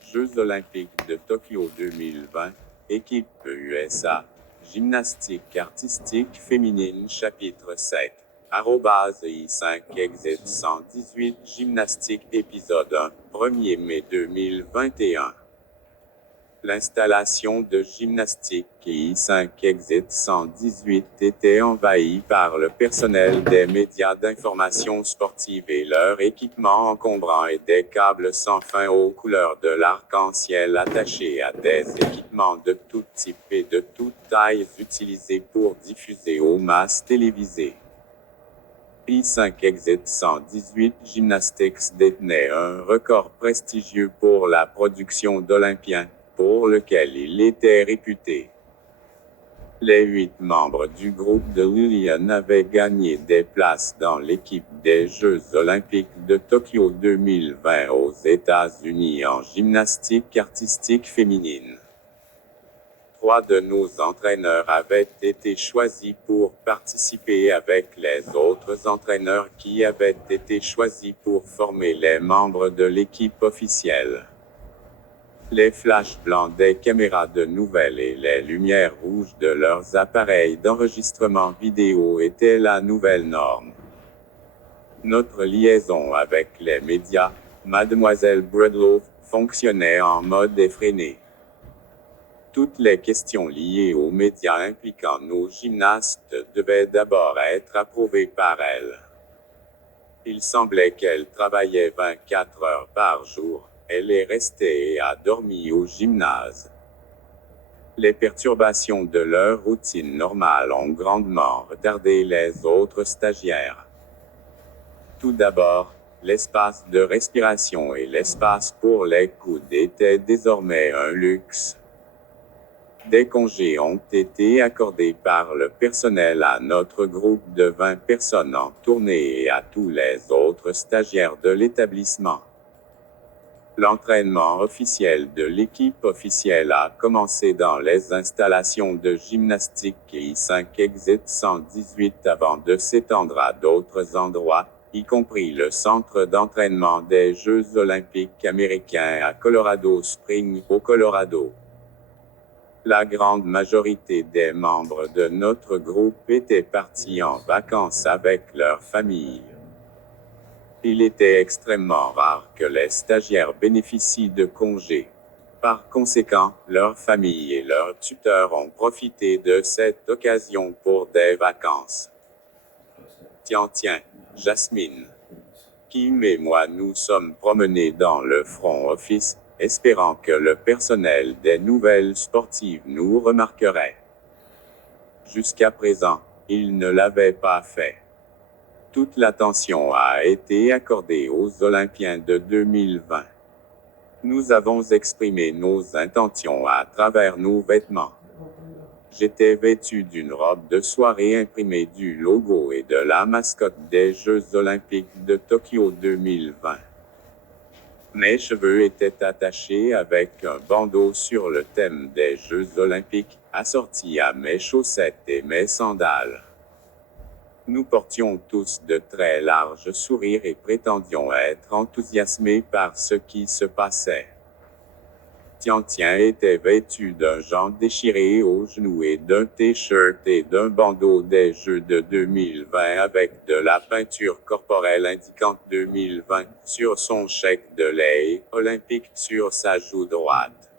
Jeux olympiques de Tokyo 2020, équipe USA, gymnastique artistique féminine chapitre 7, @I5exit 118 gymnastique épisode 1, 1er mai 2021. L'installation de gymnastique I5exit 118 était envahie par le personnel des médias d'information sportive et leur équipement encombrant et des câbles sans fin aux couleurs de l'arc-en-ciel attachés à des équipements de tout type et de toute taille utilisés pour diffuser aux masses télévisées. I5exit 118 Gymnastics détenait un record prestigieux pour la production d'Olympiens, pour lequel il était réputé. Les 8 membres du groupe de Lillian avaient gagné des places dans l'équipe des Jeux olympiques de Tokyo 2020 aux États-Unis en gymnastique artistique féminine. 3 de nos entraîneurs avaient été choisis pour participer avec les autres entraîneurs qui avaient été choisis pour former les membres de l'équipe officielle. Les flashs blancs des caméras de nouvelles et les lumières rouges de leurs appareils d'enregistrement vidéo étaient la nouvelle norme. Notre liaison avec les médias, Mademoiselle Bredlow, fonctionnait en mode effréné. Toutes les questions liées aux médias impliquant nos gymnastes devaient d'abord être approuvées par elle. Il semblait qu'elle travaillait 24 heures par jour. Elle est restée et a dormi au gymnase. Les perturbations de leur routine normale ont grandement retardé les autres stagiaires. Tout d'abord, l'espace de respiration et l'espace pour les coudes étaient désormais un luxe. Des congés ont été accordés par le personnel à notre groupe de 20 personnes en tournée et à tous les autres stagiaires de l'établissement. L'entraînement officiel de l'équipe officielle a commencé dans les installations de gymnastique I5exit 118 avant de s'étendre à d'autres endroits, y compris le centre d'entraînement des Jeux olympiques américains à Colorado Springs, au Colorado. La grande majorité des membres de notre groupe étaient partis en vacances avec leurs familles. Il était extrêmement rare que les stagiaires bénéficient de congés. Par conséquent, leurs familles et leurs tuteurs ont profité de cette occasion pour des vacances. Tiens, Jasmine. Kim et moi nous sommes promenés dans le front office, espérant que le personnel des nouvelles sportives nous remarquerait. Jusqu'à présent, il ne l'avait pas fait. Toute l'attention a été accordée aux Olympiens de 2020. Nous avons exprimé nos intentions à travers nos vêtements. J'étais vêtu d'une robe de soirée imprimée du logo et de la mascotte des Jeux olympiques de Tokyo 2020. Mes cheveux étaient attachés avec un bandeau sur le thème des Jeux olympiques, assorti à mes chaussettes et mes sandales. Nous portions tous de très larges sourires et prétendions être enthousiasmés par ce qui se passait. Tian était vêtu d'un jean déchiré aux genoux et d'un t-shirt et d'un bandeau des Jeux de 2020 avec de la peinture corporelle indiquant 2020 sur son chèque de lait olympique sur sa joue droite.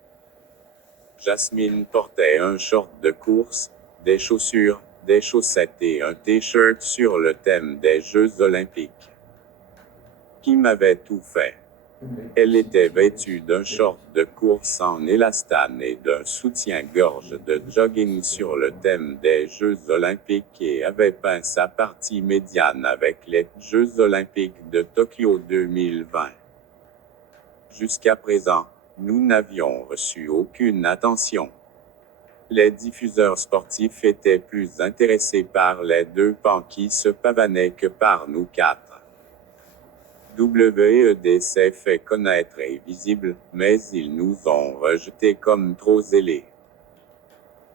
Jasmine portait un short de course, des chaussures, des chaussettes et un t-shirt sur le thème des Jeux olympiques. Kim avait tout fait. Elle était vêtue d'un short de course en élastane et d'un soutien-gorge de jogging sur le thème des Jeux olympiques et avait peint sa partie médiane avec les Jeux olympiques de Tokyo 2020. Jusqu'à présent, nous n'avions reçu aucune attention. Les diffuseurs sportifs étaient plus intéressés par les 2 pans qui se pavanaient que par nous 4. WED s'est fait connaître et visible, mais ils nous ont rejetés comme trop zélés.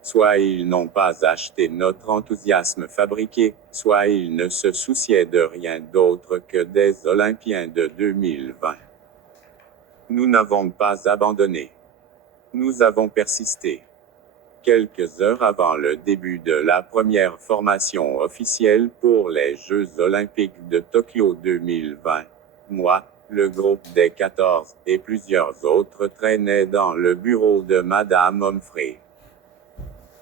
Soit ils n'ont pas acheté notre enthousiasme fabriqué, soit ils ne se souciaient de rien d'autre que des Olympiens de 2020. Nous n'avons pas abandonné. Nous avons persisté. Quelques heures avant le début de la première formation officielle pour les Jeux olympiques de Tokyo 2020, moi, le groupe des 14 et plusieurs autres traînaient dans le bureau de Madame Humphrey.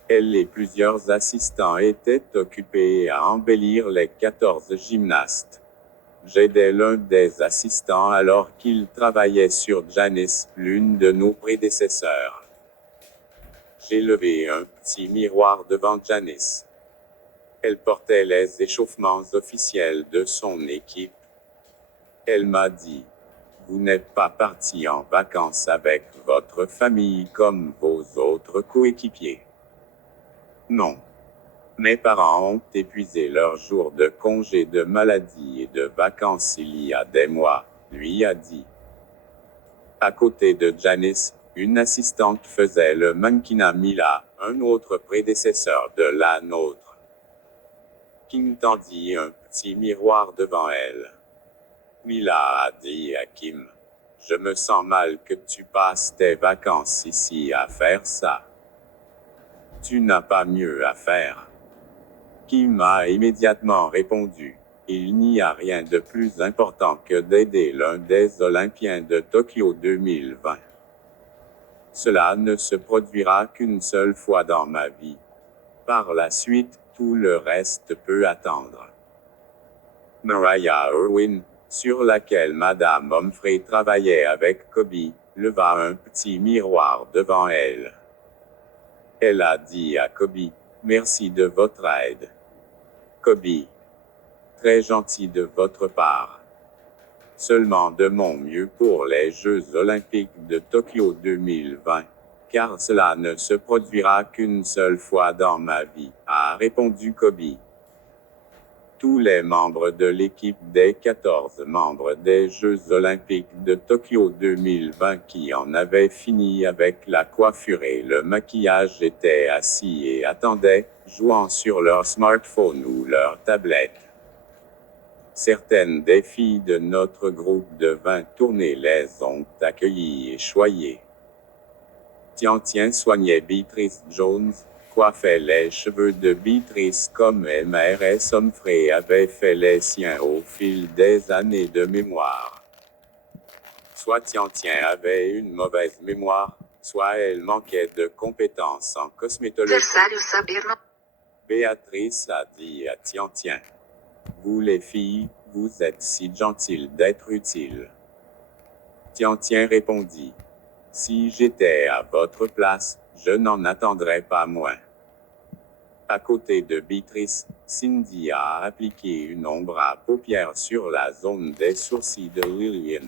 Elle et plusieurs assistants étaient occupés à embellir les 14 gymnastes. J'aidais l'un des assistants alors qu'il travaillait sur Janice, l'une de nos prédécesseurs. J'ai levé un petit miroir devant Janice. Elle portait les échauffements officiels de son équipe. Elle m'a dit, « Vous n'êtes pas parti en vacances avec votre famille comme vos autres coéquipiers. » Non. Mes parents ont épuisé leurs jours de congé de maladie et de vacances il y a des mois, lui a dit. À côté de Janice, une assistante faisait le mannequinat Mila, un autre prédécesseur de la nôtre. Kim tendit un petit miroir devant elle. Mila a dit à Kim, « Je me sens mal que tu passes tes vacances ici à faire ça. Tu n'as pas mieux à faire. » Kim a immédiatement répondu, « Il n'y a rien de plus important que d'aider l'un des Olympiens de Tokyo 2020. Cela ne se produira qu'une seule fois dans ma vie. Par la suite, tout le reste peut attendre. » Mariah Irwin, sur laquelle Madame Humphrey travaillait avec Kobe, leva un petit miroir devant elle. Elle a dit à Kobe, « Merci de votre aide. » Kobe. Très gentil de votre part. Seulement de mon mieux pour les Jeux olympiques de Tokyo 2020, car cela ne se produira qu'une seule fois dans ma vie, a répondu Kobe. Tous les membres de l'équipe des 14 membres des Jeux olympiques de Tokyo 2020 qui en avaient fini avec la coiffure et le maquillage étaient assis et attendaient, jouant sur leur smartphone ou leur tablette. Certaines des filles de notre groupe de 20 tournées les ont accueillies et choyées. Tian soignait Beatrice Jones, coiffait les cheveux de Beatrice comme Mrs. Humphrey avait fait les siens au fil des années de mémoire. Soit Tian avait une mauvaise mémoire, soit elle manquait de compétences en cosmétologie. Béatrice a dit à Tian, « Vous les filles, vous êtes si gentilles d'être utiles. » Tian répondit, « Si j'étais à votre place, je n'en attendrais pas moins. » À côté de Beatrice, Cindy a appliqué une ombre à paupières sur la zone des sourcils de Lillian.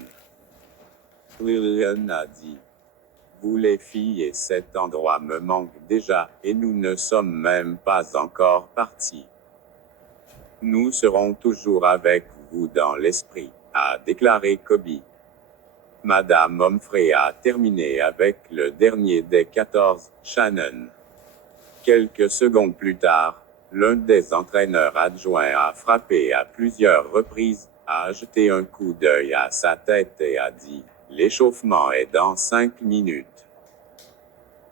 Lillian a dit, « Vous les filles et cet endroit me manquent déjà, et nous ne sommes même pas encore partis. » Nous serons toujours avec vous dans l'esprit, a déclaré Kobe. Madame Humphrey a terminé avec le dernier des 14, Shannon. Quelques secondes plus tard, l'un des entraîneurs adjoints a frappé à plusieurs reprises, a jeté un coup d'œil à sa tête et a dit, « L'échauffement est dans 5 minutes. »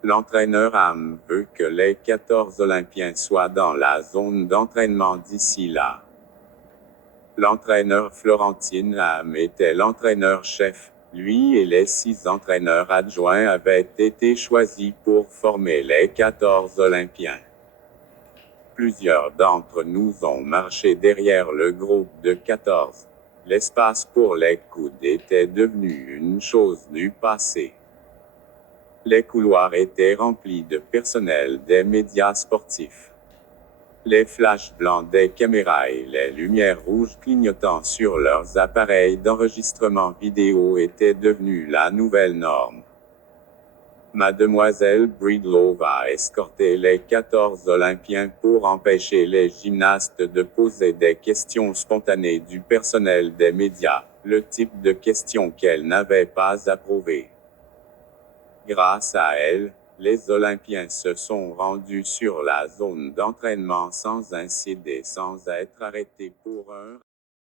L'entraîneur Ham veut que les 14 Olympiens soient dans la zone d'entraînement d'ici là. L'entraîneur Florentine Ham était l'entraîneur-chef. Lui et les 6 entraîneurs adjoints avaient été choisis pour former les 14 Olympiens. Plusieurs d'entre nous ont marché derrière le groupe de 14. L'espace pour les coudes était devenu une chose du passé. Les couloirs étaient remplis de personnel des médias sportifs. Les flashs blancs des caméras et les lumières rouges clignotant sur leurs appareils d'enregistrement vidéo étaient devenus la nouvelle norme. Mademoiselle Breedlove a escorté les 14 Olympiens pour empêcher les gymnastes de poser des questions spontanées du personnel des médias, le type de questions qu'elle n'avait pas approuvé. Grâce à elle, les Olympiens se sont rendus sur la zone d'entraînement sans incident et sans être arrêtés pour un